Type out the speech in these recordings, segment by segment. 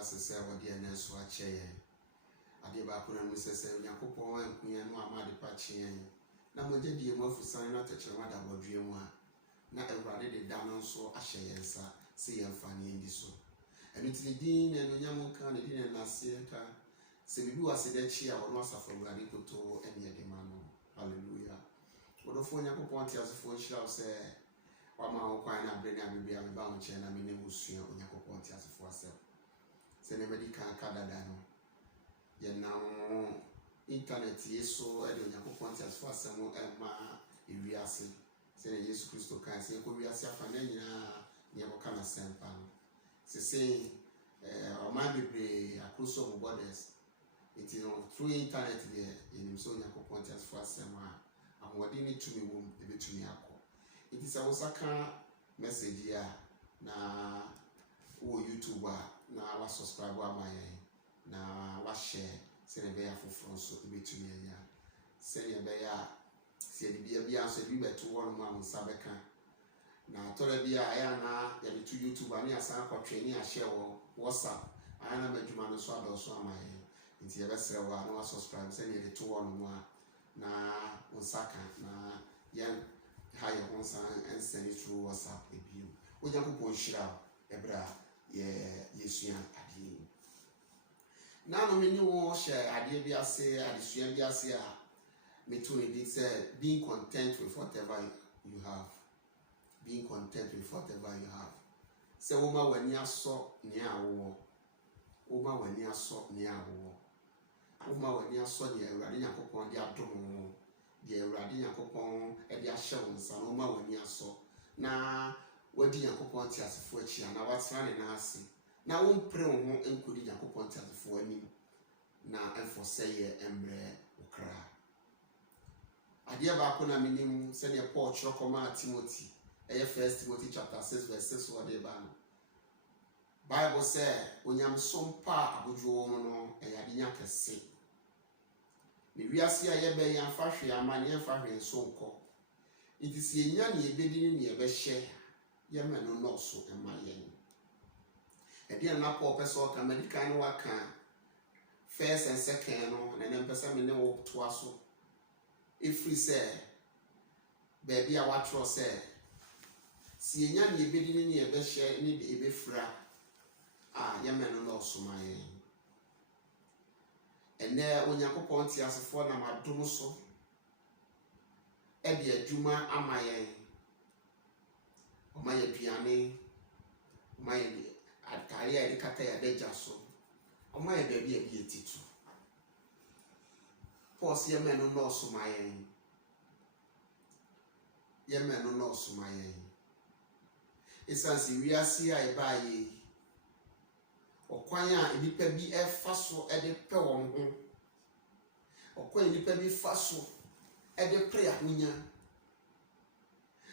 asese wode na so akyɛ ade ba ko na mu sese Onyankopɔn ankunya no amade pa kyɛ na mogye die mu afusan na tɛkyerɛ ma da bodwe mu a na Awurade de da no nso ahyɛ yensa se yɛmfa ne ndi so ɛno ti din na Onyam nka ne din na ase ka se bibi wase da chi a wono asafo Awurade toto ɛne yɛde ma no hallelujah wodofo Onyankopɔn te asefo hyira wo sɛ wama wo kwan na bre na bibia me ba wo kyɛ na me ne musua Onyankopɔn te asefo asɛ se ne medika ka dada no ye na internet yeso e de Onyankopɔn te asefo asɛ mo ma ewiase se ne Yesu Kristo kan se ko wiase afa na nyina ne boka na sempa no se se o ma bebre across all borders it is through internet there in so Onyankopɔn te asefo asɛ ma amwadi ni tumi wom e betumi akọ it is a wasaka message ya na wo YouTube na wa subscribe ama yen na wa share se ne be ya foforo so e betumi anya se ne be ya se bia so bi beto won mu amsa beka na tore bia ya na ya to YouTube ani asan kwatwe ni a share wo WhatsApp ana madwuma no so adoso ama yen nti ya besere wa na wa subscribe se ne to won mu a na unsaka na yan higher once and send it through WhatsApp ebio Onyankopɔn hyira ebra yesua ade na no meni wo share ade bi ase adesua bi ase a meto ne di say being content with whatever you have being content with whatever you have say wo ma wani aso ne awo wo ma wani aso ne awo wo ma wani aso ne Awurade Nyankopɔn de adom de Awurade Nyankopɔn e de ahye wo nsa no ma wani aso na wadi Nyankopɔn te asefo achi na watena ne na ase na wo mpre wo ho enkodi Nyankopɔn te asefo anim na enfo seye embre okra ade ba ko na minim se ne Paul chirokoma Timothy eye 1 Timothy chapter 6 verse 6 wo de ba no Bible say onyamsom pa abodwo mu no e yade nya kese me wiase a ye be yan fa hwe amane yan fa hwe nso nko it is yenya ne ebedi ne ye be hye ye me no no so ema yen e dia na Paul person ka medical no waka first and second no na nem pesa me ne wo to aso ifri say baby a watro say si yenya ne ebedi ne ye be hye ne be ebefra ye me no no so ma yen ene Onyankopɔn te asefo na madom so e de adwuma amayen o ma ye duane o ma ye atare a kata ya deja so o ma ye baabi a bi etitu pause ye me no no so ma yen ye me no no so ma yen esansi wiase a e ba ye okwan a enipa bi efa so e de pe won ho okwan enipa bi fa so e de pre ahonya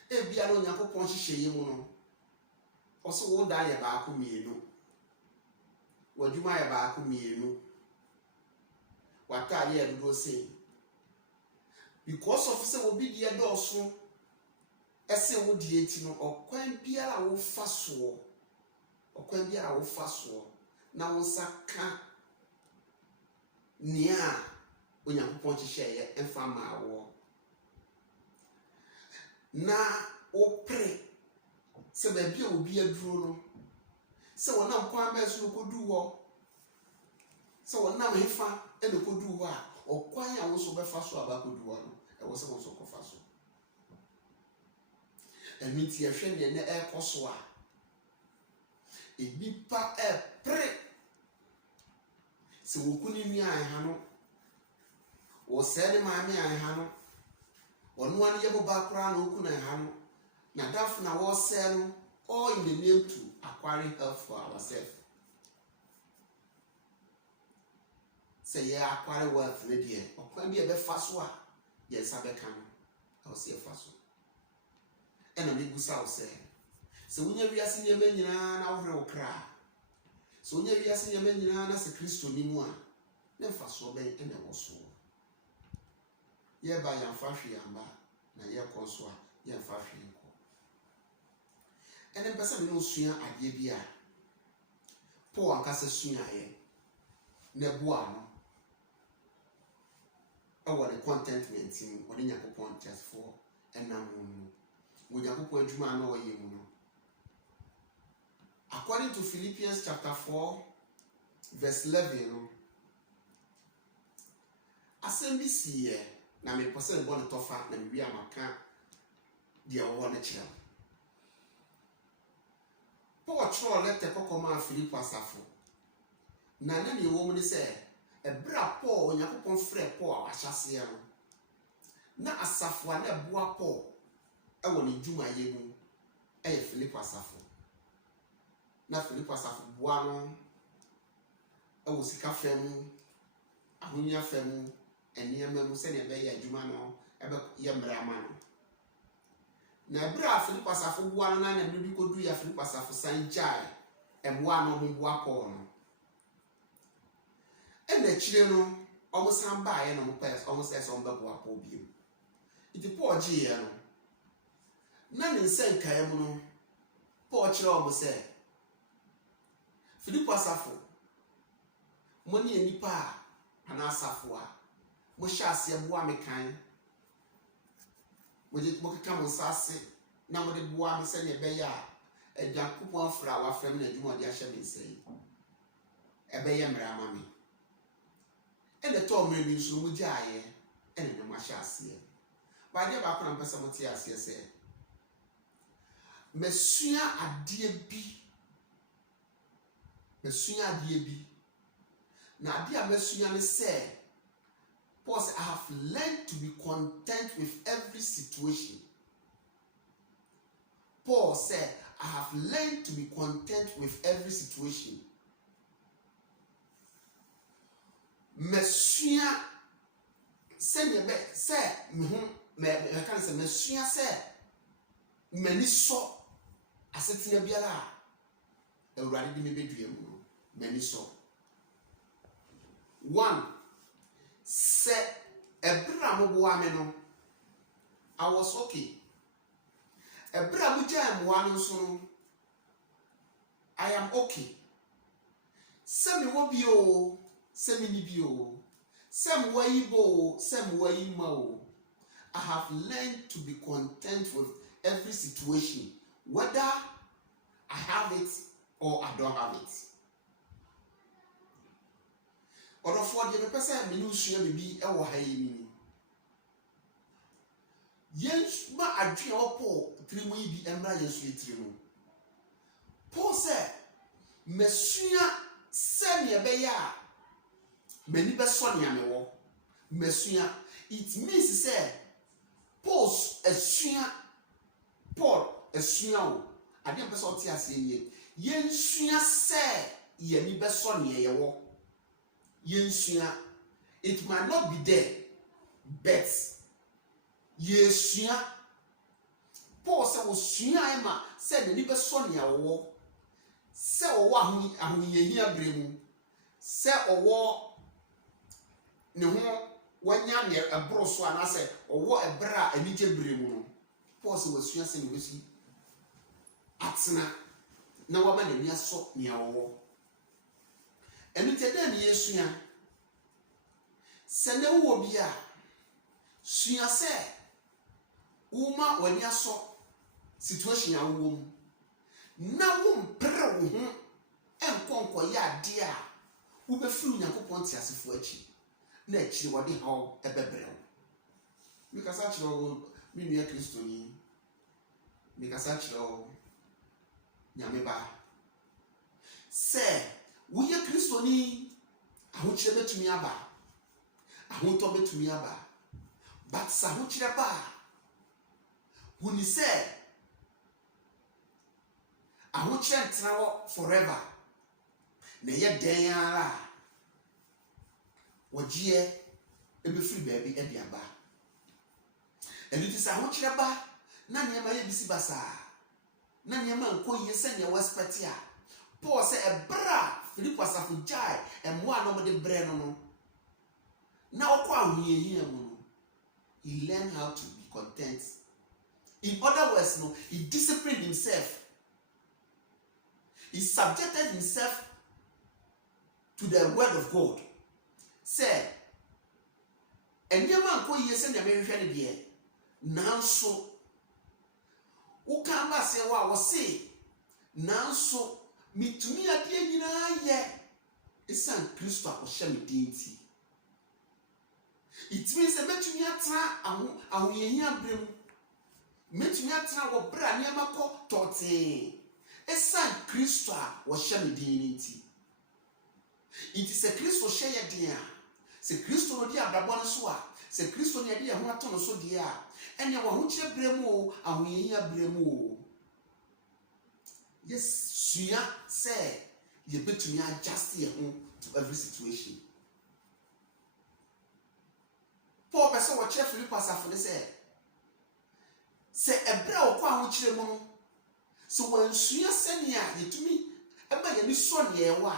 e bia no Onyankopɔn hyehyeye mu no oso wo da ye ba ko mienu wadwuma ye ba ko mienu watare ye do say because of say obi die do so ese wo die eti no okwan bia wo fa so okwan bia wo fa so na wo saka nia Onyankopɔn hyehyeye emfa ma wo na o pre se ba bia obi aduro no se wona kwa ba so kodu wo se wona mefa e no kodu wo a okwan a wo so befa so aba kodu wo no e wo se wo so kofa so emiti ye hwe ne e koso a ebipa e pre se wo kuni mi an ha no wo se ne ma mi an ha no onu an ye boba kra na okuna ha no na daf na wo se no all in the name to acquiring health for ourselves say ye acquire wealth ne de okwan bi e be fa so a ye sa be kan o se fa so ena me gusa o se wonya wiase nyema nyina na wo hre wo kra so wonya wiase nyema nyina na se Kristo ni mu a na fa so be ena wo so ye ba yan fa hwe amba na ye konso a ye fa hwe nko ene pesa me no sua ade bia Paul ankasa suaeɛ na boa no ɛwɔ ne contentment mu ɔne Nyankopɔn tiasefoɔ ɛnam mu wɔ Nyankopɔn adwuma na ɔyɛ mu no. According to Philippians chapter 4 verse 11 no, asɛm bi siiɛ na mepɛ sɛ mbɔ ne tɔfa na mewie amaka deɛ wɔwɔ ne kyerɛ. Paul kyerɛw letter kɔkɔma Filipo asafo na ne ɛwɔ mu ne sɛ ɛbra Paul Onyankopɔn frɛ Paul a wahyɛseɛ no na asafo a na ɛboa Paul ɛwɔ ne dwumayɛ mu ɛyɛ Filipo asafo. Na Filipo asafo boa no ɛwɔ sika fam, ahonya fam, nneɛma mu sɛnea ɛbɛyɛ adwuma no ɛbɛyɛ mmara ama no. Na ɛbra Filipo asafo boa no na ne bi kɔdu ya Filipo asafo san gyae ɛboa no mo boa Paul no. Ɛna akyire no ɔmo san baeɛ na ɔmo sɛ ɔmo bɛboa Paul bio. Nti Paul gyeeɛ no na ne nsa nkaeɛ mu no Paul kyerɛ ɔmo sɛ Filipo asafo mo ne nipa a ana asafo a mo hyɛ aseɛ boa me kan mo keka mo nsa ase na mo de boa me sɛnea ɛbɛyɛ a Nyankopɔn afra a wafrɛ me na adwuma ɔde ahyɛ me nsa yi ɛbɛyɛ mmara ama me. Ɛna tɔɔ mmara bi nso mo gyaeɛ ɛna ne mo ahyɛ aseɛ. Badeɛ baako na mpɛ sɛ mo te aseɛ sɛ mesua adeɛ bi na adeɛ a mesua ne sɛ Paul said, I have learned to be content with every situation. Paul said, I have learned to be content with every situation. Mesua sɛnea bɛ sɛ me ho mɛka ne sɛ mesua sɛ m'ani sɔ asetena biara a Awurade de me bɛdua mu no m'ani sɔ. One, sɛ ɛbra mo boa me no I was okay. Ɛbra mo gyae mmoa no nso no I am okay. Sɛ me wɔ bio sɛ me ni bio sɛ me wɔ yi bo sɛ me wɔ yi ma o, I have learned to be content with every situation, whether I have it or I don't have it. Ɔdɔfoɔ deɛ mepɛ sɛ me ne usua bibi ɛwɔ ha yi ni. Yɛn ma adwene wɔ Paul tirimu yi bi ɛmra yɛn so yɛtiri mu. Paul sɛ mesua sɛnea ɛbɛyɛ a m'ani bɛsɔ nea mewɔ. Mesua, it means sɛ Paul asua o. Adeɛ mpɛ sɛ ɔte aseɛ nie. Yɛnsua sɛ yɛni bɛsɔ nea yɛwɔ. Yɛnsua, it might not be there, but yɛsua. Paul sɛ wɔsua ma sɛ n'ani bɛsɔ nea wɔwɔ. Sɛ ɔwɔ ahoyɛhia bere mu. Sɛ ɔwɔ ne ho wanya ne ɛboro so anaasɛ ɔwɔ ɛbere a anigye bere mu no. Paul sɛ wɔsua sɛ ne wɔsi atena na wama n'ani asɔ nea wɔwɔ. Ɛno nti ɛda ne yɛsua sɛ ne wɔ bi a sua sɛ woma w'ani asɔ situation a wowɔ mu na wompere wo ho ɛnkɔnkɔyɛ adeɛ a wobɛfiri Nyankopɔn tiasefoɔ akyi na akyiri wɔde haw ɛbɛbrɛ wo. Mikasa kyerɛ wo me nua Kristoni, mikasa kyerɛ wo Nyame ba sɛ woyɛ Kristoni ahokyerɛ bɛtumi aba, ahotɔ bɛtumi aba, but sɛ ahokyerɛ ba a huni sɛ ahokyerɛ ntena wɔ forever na ɛyɛ dɛn ara a wɔgyeɛ ɛbɛfiri baabi ɛde aba. Ɛno nti sɛ ahokyerɛ ba na nneɛma yɛ bisi basaa na nneɛma nkɔ yie sɛnea wɔspɛte a Paul sɛ ɛbra Filipo asafo gyae ɛmmoa na ɔmode brɛ no no na ɔkɔ ahoyɛhia mu no, he learned how to be content. In other words, he disciplined himself. He subjected himself to the word of God. Say, and your man call yes and American dear. Now so, who can ba say what was say? Now so, me to me at the end, yeah. It's San Christo or Shammy Dinty. It means a met me at town, and we hear brim. Met me at town or brand Yamako Totti. A San Christo or Shammy Dinty. It is a Christo share dear. Se Christo no dia brabon so a. Se Christo ne dia ho ato no so dia. Ene wa ho kire bremu a ho yehia bremu. Yes, suya say you betumi adjust your home to every situation. Paul person what chef Philip asafo say ebra o kwa ho kire mu no. So when suya senia yetumi eba ye ni so ne ye wa.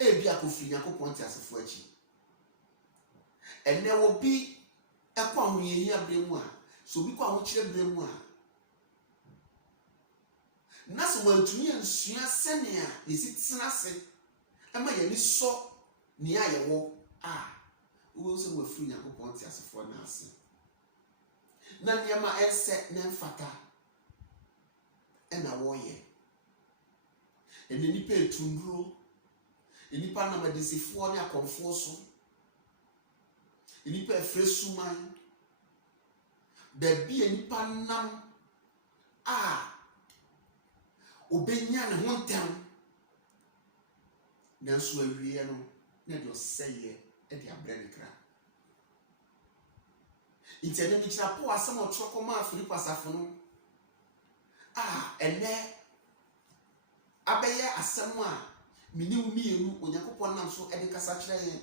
Ebi akofiri Yakobon ti asefo achi. Ene wo bi ekwa ho yehia bremu a, so bi kwa ho kire bremu a. Naso wantumi ansua senia yesi tenase ema ye ni so ne ayewo a wo so wo firi Yakobon ti asefo na ase. Na niema ense ne mfata ena wo ye. Ene nipa etunduro enipa na madisifo ne akonfo so enipa efresuman bebi enipa nam a obenya ne ho ntam nanso awie no na de oseye e de abrane kra intene mi kira po asem otroko ma Philip asafo no ene abeye asem a minimu mienu Yakobon nam so e de kasa kire yen.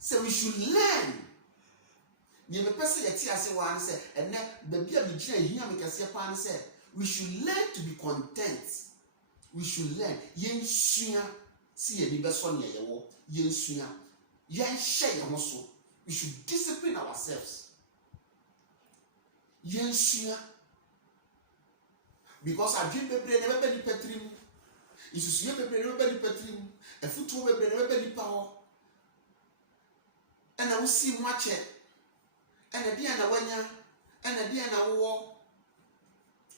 So we should learn. Ye me pese ye ti ase wa say ene ba bia me gina hia me kase pa say we should learn to be content. We should learn yen sua si ye ni beso ne ye wo yen sua yen hye ye ho so. We should discipline ourselves. Yen sua because I dream bebre never be ni petrim. Isusuye bebre never be ni petrim. Efutuo bebre never be ni pa ho. Ena wo si mu ache. Ena dia na wanya, ena dia na wo.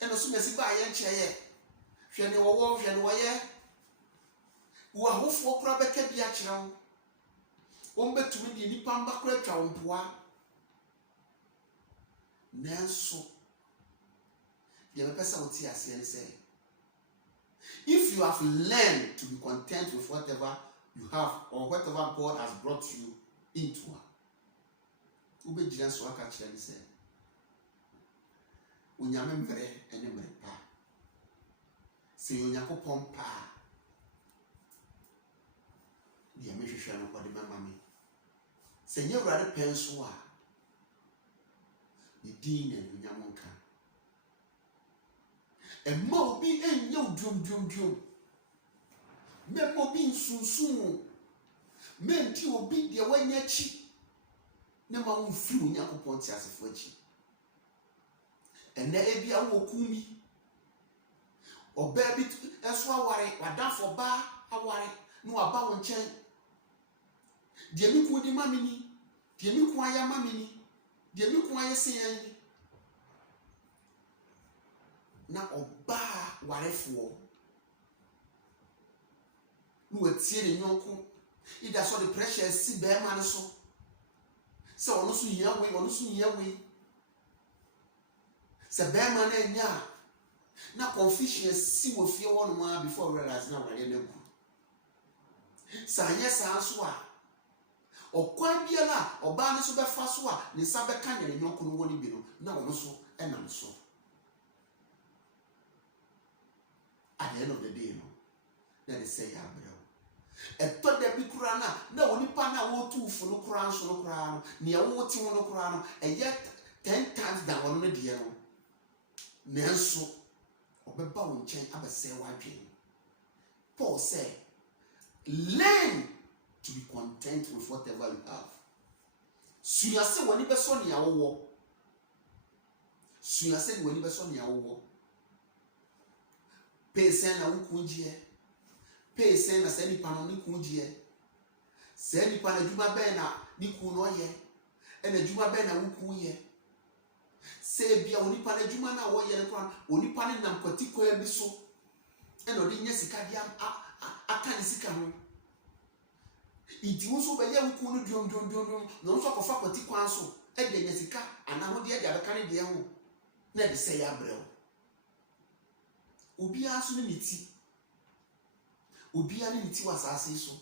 Ena so mesi ba ye nche ye. Hwe ne wo, hwe ne wo ye. Wo ahofo kura beka bia kire wo. Wo mbetumi di nipa mba kura twa wo mpoa. Nanso ye me pesa wo ti ase en say if you have learned to be content with whatever you have or whatever God has brought you into, ube jina so aka kire ni say onyame mvere ene mre pa se Yakobon pa dia me hwehwe no kwa de mama me se nye wurare penso a ni din na nyamonka emma obi enye odwom memma obi nsunsun menti obi de wanya chi ne ma wo firi Yakobon ti asefo achi enne ebia wo kumi oba bi eso aware wadafo ba aware no aba wo nchen de mi ku di mamini de mi ku aya mamini de mi ku aya seyan na oba warefo no atie ne nyonko ida so the pressure si be ma ne so se ono so hia we se be ma na nya na confusion si wo fie wo no ma before realize na wale na ku sa anya sa so a okwan bia na oba ne so be fa so a ne sa be ka ne nyonko no woni bi no na ono so enam so. At the end of the day, no, let us say, a third de Bicurana, no, only pana wo two for no crown, so no crown, near what you want no crown, and yet 10 times down on the deal. Nelso, or the bound chain of a say wiping. Paul said, learn to be content with whatever you have. So you say, when you be son, your war. So you said, when you be son, your war. Pesen na wukunjie pay send na send nipa no ne ku gye send nipa na adwuma bɛn na ne ku no yɛ ɛna adwuma bɛn na wo ku yɛ sɛ bia onipa na adwuma na wo yɛ ne kwan onipa ne nam kwati kwa bi so ɛna ɔde nya sika dia aka ne sika ho iti wo so bɛyɛ wo ku no dwom na wo so akɔfa kwati kwan so ɛde nya sika ana ho de abɛka ne de ho na de sɛ ya brɛw obia so ne ti obia ne ti wasase so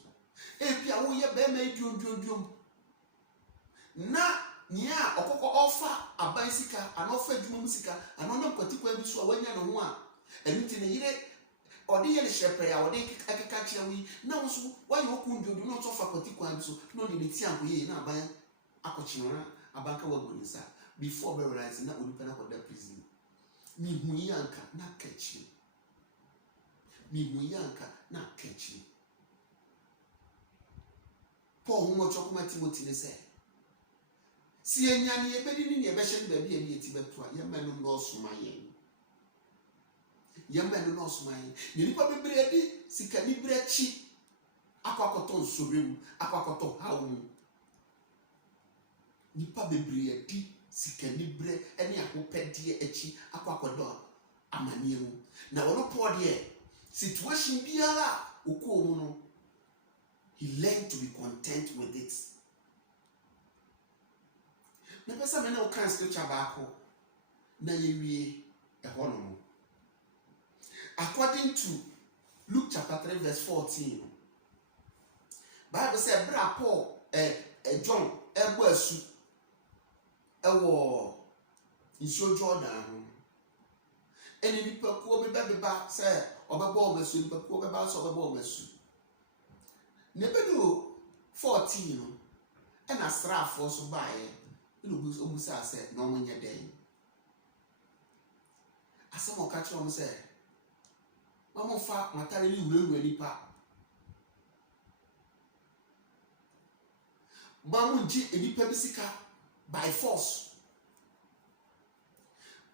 epia wo ye be ma dwom na nia okoko ofa aban sika ana ofa adwuma mu sika ana onye kwati kwa bi so a wanya ne ho a enu ti ne yire odi ye ne hyepe ya odi akeka kye wi na wo so wa ye okun dwom na ofa kwati kwa bi so na odi ne ti ankoye na aban akɔkyerɛ abanka wa bonisa before be realize na onipa na koda prison mi hu yanka na kachi na kachi Paul mo chokuma Timothy ne se si enya ne ebedi ni ne ebehye ne ba bi emi eti beto a yemma no osoma yen ne nipa bebre adi sika ni brechi akwakoto nsobem akwakoto hawo nipa bebre adi sika ni bre ene akopede achi akwakodo amanie mu na wono Paul de situation biara okomu no he learned to be content with it. Me pesa me na o kan scripture baako na yewie ehono. According to Luke chapter 3 verse 14. Bible say bra Paul John ebo asu ewo nsuo Jordan ho. Eni nipa kuo be ba say obebo o masu nipa kuo be ba so obebo o masu. Nebedu 14 no and asrafo so bae no obusa say no monye den asem o ka kire o say mama fa matare ni wura nipa mamu nji enipa bisika by force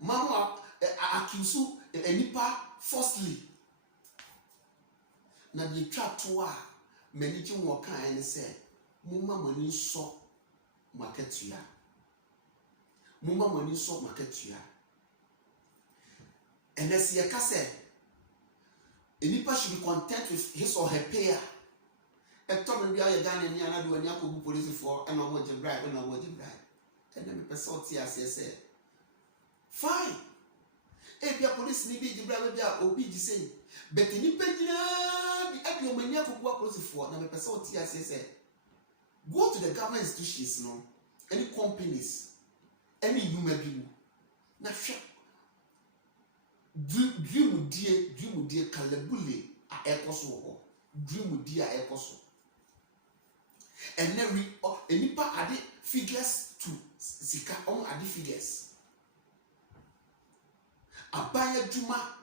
mamu accuse enipa falsely na bi twa to a many ji wo kan ne se mumma mani so makatua and as ye ka say enipa should be content with his or her payer eto me bia ye Ghana ni anado ani akobu police for and omo je bribe and me person ti ase say fine bia police ni bi je bribe bia obi ji say but enipa nyina bi adi omani akobu police for na me person ti ase say go to the government institutions, no, any companies, any human being. Na hwe dream die kalabule a ekoso ho. Dream die a ekoso. And every enipa ade figures to sika on ade figures. Abaya juma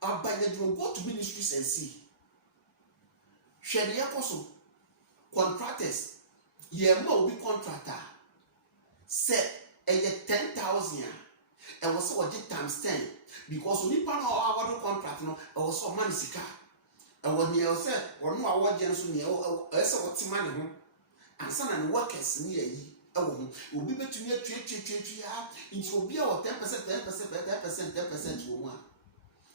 go to ministries and see. Hwe de ekoso contractors ye ma obi contractor say 10,000 and was so times 10 because onipa na award contract no e was so man sika e won ye say won no award je so ne e say what money ho ansa na the workers ni ayi e wo ho obi betumi atwie ya nti obi a 10% wo mu a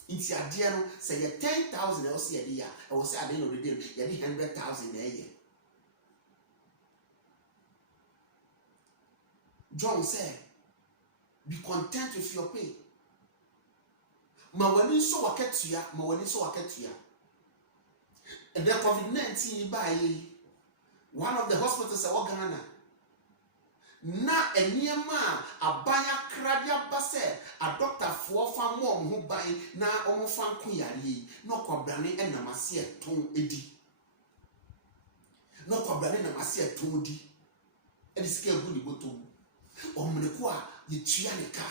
nti ade no say ye 10,000 e was ye dia e was say ade no de ye di 100,000 na ye. John said, be content with your pay. Mawani so waketua. And the COVID-19 by one of the hospitals in Ghana. Na enyema abanya kradia base a doctor for fan mom who buy na omo fan kuyari no kwabrane na mase ton edi. No kwabrane na mase ton edi. E disike egu ni botom. Omreko a yetua ne ka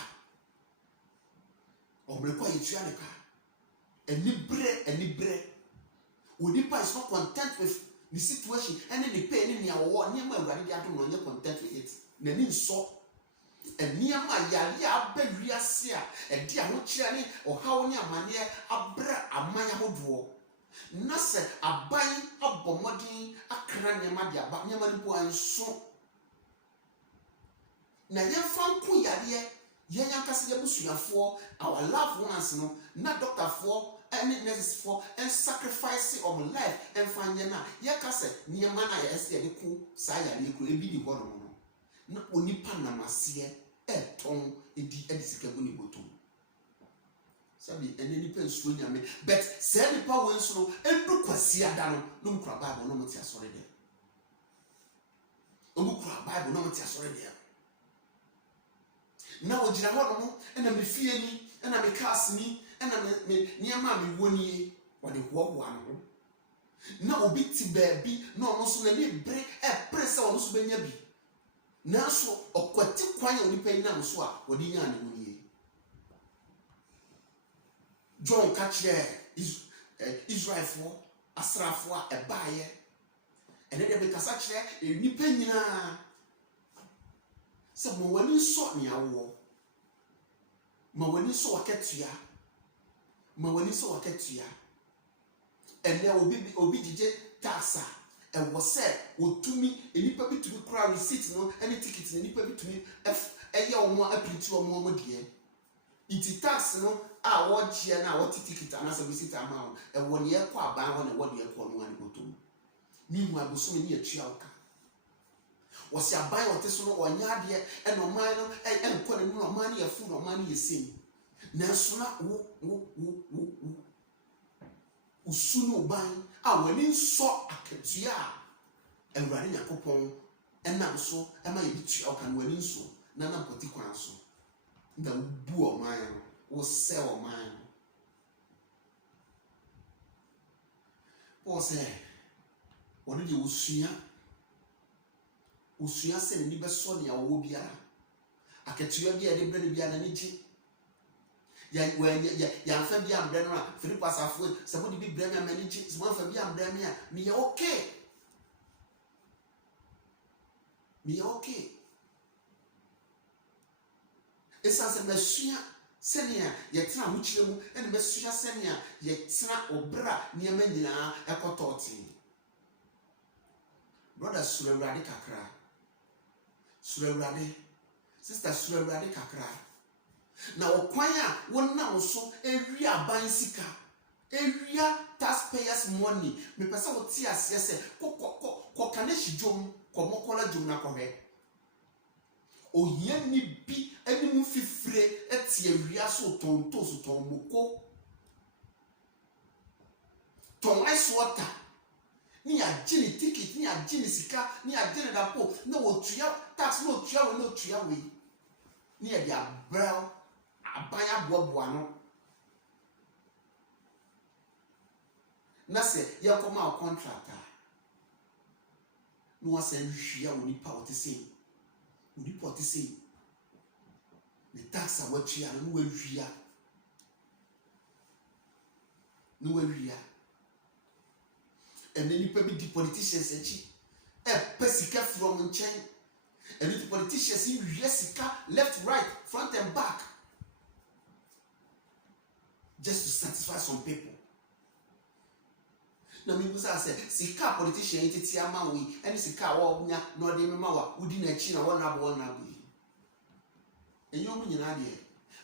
enibre onipa is not content with the situation and the pain in your war near my ready to not content with it nani so and near my yali aberia sia and dear no chiani or how near mania abra amanya moduo na sɛ aban abɔ mmɔden akra nneɛma de aba nneɛma no po anso na yɛmfa nko yareɛ yɛn ankasa yɛbusuafoɔ our loved ones no na doctorfoɔ ɛne nursefoɔ and sacrifice of life ɛmfa nyɛ na yɛka sɛ nneɛma no a yɛsɛ yɛde ko saa yareɛ kuro ebi ni hɔ no na onipa nam aseɛ ɛtɔn edi ɛde sika gu ne bɔtɔm sabi ɛne nipa nsuo nyame but sɛ nipa wɔ nso no ɛdu kwasi ada no no mkura bible no mte asɔre dɛ ɔmukura bible no mte asɔre dɛ na ogyina hɔ no ɛna me fie ni ɛna me cars ni ɛna me nneɛma me wɔ nie wɔde hoahoa no ho na obi ti baabi na ɔno nso n'ani bere ɛpere sɛ ɔno nso bɛnya bi nanso ɔkwati kwan a onipa yi nam so a wɔde nya ne ho nie John ka kyerɛ Israelfoɔ asraafoɔ a ɛbaayɛ ɛne deɛ bɛkasa kyerɛ nipa nyinaa sɛ ma w'ani nsɔ nea wowɔ ma w'ani nsɔ w'akatua ma w'ani nsɔ w'akatua ɛnɛ obi gyegye tax a ɛwɔ sɛ wotumi nipa bi tumi kora receipt no ɛne ticket no nipa bi tumi ɛyɛ wɔn apiriti wɔn deɛ nti tax no a wɔgyeɛ na wɔte ticket anaasɛ receipt ama wɔn ɛwɔ neɛ kɔ aban hɔ na ɛwɔ deɛ kɔ no ani bɔtɔm mihu abosom ni atua woka wɔsi aban wɔte so no wɔnyɛ adeɛ ɛna ɔman no ɛnkɔ n'anim na ɔman no yɛ fu na ɔman no yɛ sen nanso na wo usu no ban a wɔni nsɔ akatua a awurade Nyankopɔn ɛnam so ɛma yɛ bi tua woka no wɔni nsɔ na nam kɔti kwan so na wobu ɔman no wosɛ ɔman no Paul sɛ wɔne deɛ osua sɛ n'ani bɛsɔ nea wɔwɔ biara akatua bi a yɛde brɛ no biara n'ani gye yɛamfa bi ambrɛ no a Filipo asafoɔ sɛ mode bi brɛ me a m'ani gye sɛ moamfa bi ambrɛ me a meyɛ okay ɛsiane sɛ masua sɛnea yɛtena ahokyerɛ mu ɛne masua sɛnea yɛtena ɔbrɛ a nneɛma nyinaa ɛkɔtɔɔtee brother suro awurade kakra suro awurade sister suro awurade kakra na ɔkwan a wɔnam so ewia aban sika ewia taxpayers money mepɛ sɛ wote aseɛ sɛ kɔka ne hyidwom kɔmɔkɔla dwom na kɔhwɛ ohia ni bi anim fifire ɛte awia so tonto so ton moko ton ice water ni agye ne ticket ni agye ne sika ni agye ne dapo na wotua tax na otua we ni yɛ de abrɛw aban aboaboa no na sɛ yɛkɔma contract a no wasɛ hwia wo nipa wote sei onipa wote sei ne tax a watua no wahwia ɛnɛ nipa bi di politicians akyi ɛpɛ sika from nkyɛn ɛnɛ di politicians hwia sika left right front and back just to satisfy some people na me busa sɛ sika politician tete ama wo yi ɛne sika a wɔnya na ɔde mema wa wodi na akyi na wɔnabo yi ɛnyɛ ɔmo nyinaa deɛ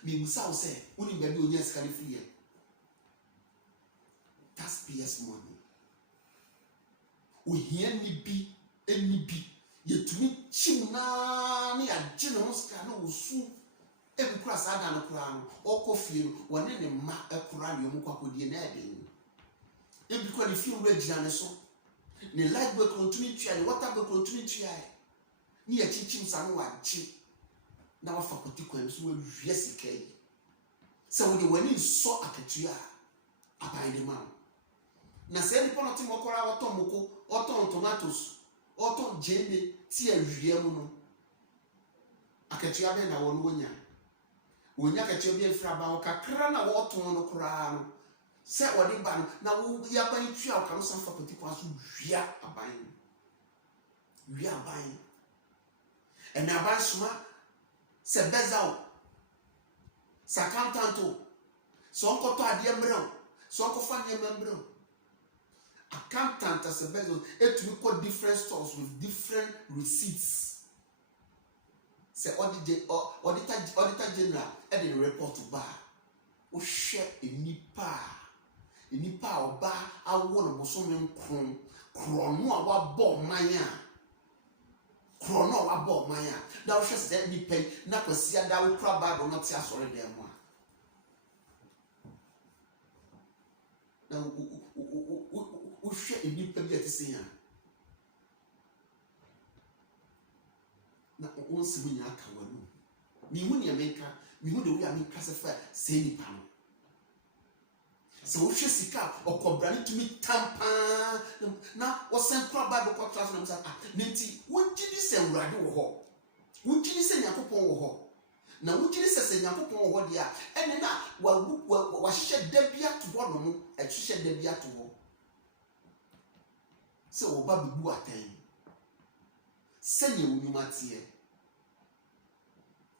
me busa wo sɛ woni baabi onya sika ne firi yɛ taxpayers money ohia ni bi yɛtumi kyim na ne yɛagye ne ho sika na osu ebi kura saa da no kura no ɔkɔ fie no wɔne ne mma ɛkura ne ɔmo kɔ akɔdie na ɛde ebi kura ne fie wura gyina ne so ne light bill kontumi tua ne water bill kontumi tua ne yɛkyikyim sa no wagye na wafa kɔti kwan so wawia sika yi sɛ wode w'ani nsɔ akatua a aban de ma na sɛ nipa no te mɔkɔra ɔtɔn moko ɔtɔn tomatoes ɔtɔn gyeene ti awia mu no akatua bɛn na wɔn wonya akatua bi afiri aba kakra na wɔtɔn no koraa no sɛ wɔde ba no na wo yaban tua ɔka no sanfa pɔti kwa so wia aban ɛna aban soma sɛ bezaw sɛ accountant sɛ ɔnkɔtɔ adeɛ mmerɛw sɛ ɔnkɔfa nneɛma mmerɛw accountant as a business, it will call different stores with different receipts. Say auditor general and the report to bar. O share a nipa oba awo no bosom krono a wabɔ manya krono a wabɔ manya da wo hwɛ sɛ nipa na kwasi ada wo kra bible no te asɔre dem a na wo hwɛ nipa bi atise ya na wo nsi mu nya aka wanu mi hu ne menka mi hu de we amenka se fa se nipa no so wo hwɛ sika okobra ne tumi tampa na wo sen kra bible ko class na msa nti wo gidi se wurade wo ho wo gidi se yakopon wo ho na wo gidi se yakopon wo ho dia ene na wa hyehyɛ dabia to ho no mu hyehyɛ dabia to ho se wo ba bibu atan se ne wo nyuma tie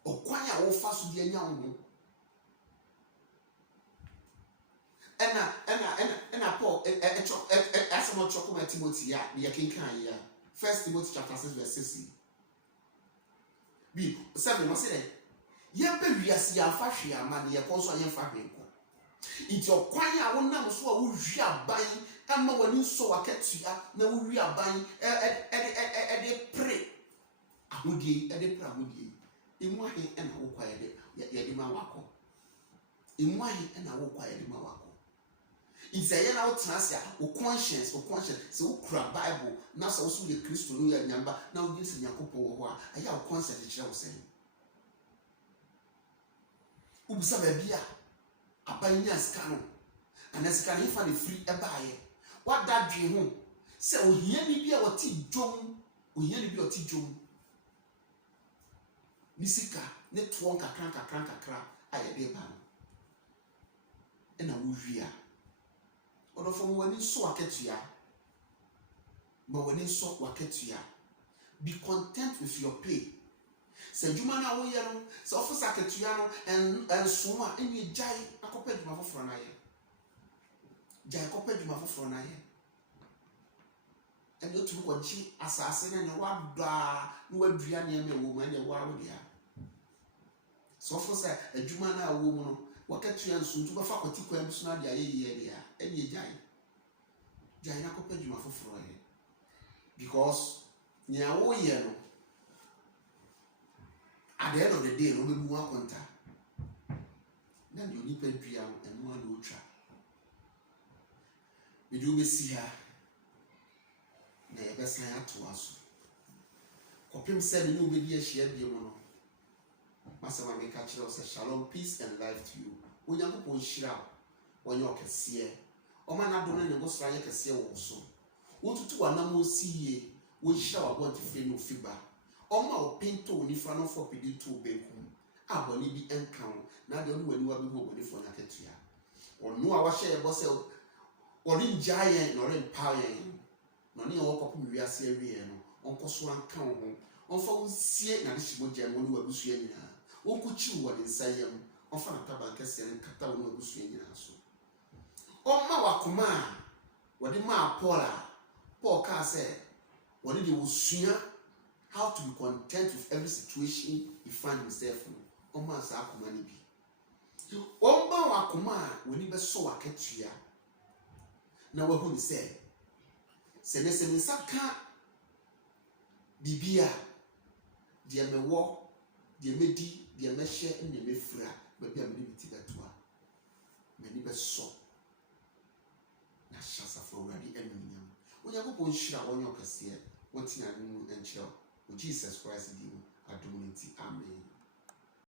okwan a wo fa so dia nya wo ena Paul asemo chokoma Timothy ya ye kenkan ya 1 Timothy chapter 6 verse 6 bi sabe no say ye ba wiase ya fa hwe ama ne ye konso ye fa hwe ko iti okwan a wo nam so a wo hwi aban ama wani so wakatua na wo hwi aban de pre ahodie de pre ahodie emu ahe na wo kwa ye de ma wako emu ahe na wo kwa ye de ma wako Isaiah na utrasia o conscience se o kura bible na so so de Kristo no ya nyamba na o gisi Yakobon wo ho a aya o conscience kire wo sen ubisa ba bia abanya ska no anaska na ifa ne free ebaaye wada dwe ho se ohia ni bia woti dwom ni sika ne to kakran aye de ba no na wo hwia Odo from wani so waketua ma wani so waketua be content with your pay se juma na wo ye no se office aketua no en so a eni jai akopa juma foforo na ye jai akopa juma foforo na ye en otu ko ji asase na ne wada no wadua ne me wo ma ne wa wo dia so office adwuma na wo mu no wakatua nso ntu bafa kwati kwa biso na dia ye dia eni jai na kopa juma foforo ye because nya wo ye no at the end of the day no be mu akonta na ndi oni pa dua enu ana otwa me do be si ha na ye besan ato aso kopim se ni obedi ahia bie mu no masama me ka kire o se shalom peace and life to you onyankopon hira onye okese o ma na do ne go sra ye kese wo so wo tutu wanam osiye wo hira wa bonti fe no fiba o ma o pinto ni fa no fo pedi to beku aboni bi enkan na de onu wani wa be ho boni fo na ketua onu a wa hye ye bo se ori njaye no ri mpaye no ne wo kopo wiase awie no onkoso ankan ho onfa unsie na de shimoja mo ni wa busu anyina onkuchi wo de nsayam onfa na taba kese nkata wo ni wa busu anyina so Oma wakuma wadi ma Paul ka say wadi de wosua how to be content with every situation he find himself in. Oma sa akuma ni bi. Oma wakuma wani be so waketua na wahu ni say se ne saka bibia de mewo de medi de mehye ne mefira ba bia me bi ti betoa mani be so na shasa for ready enunyam onyankopon hira wonye okese wotina nu enchiro Jesus Christ di adom nti amen.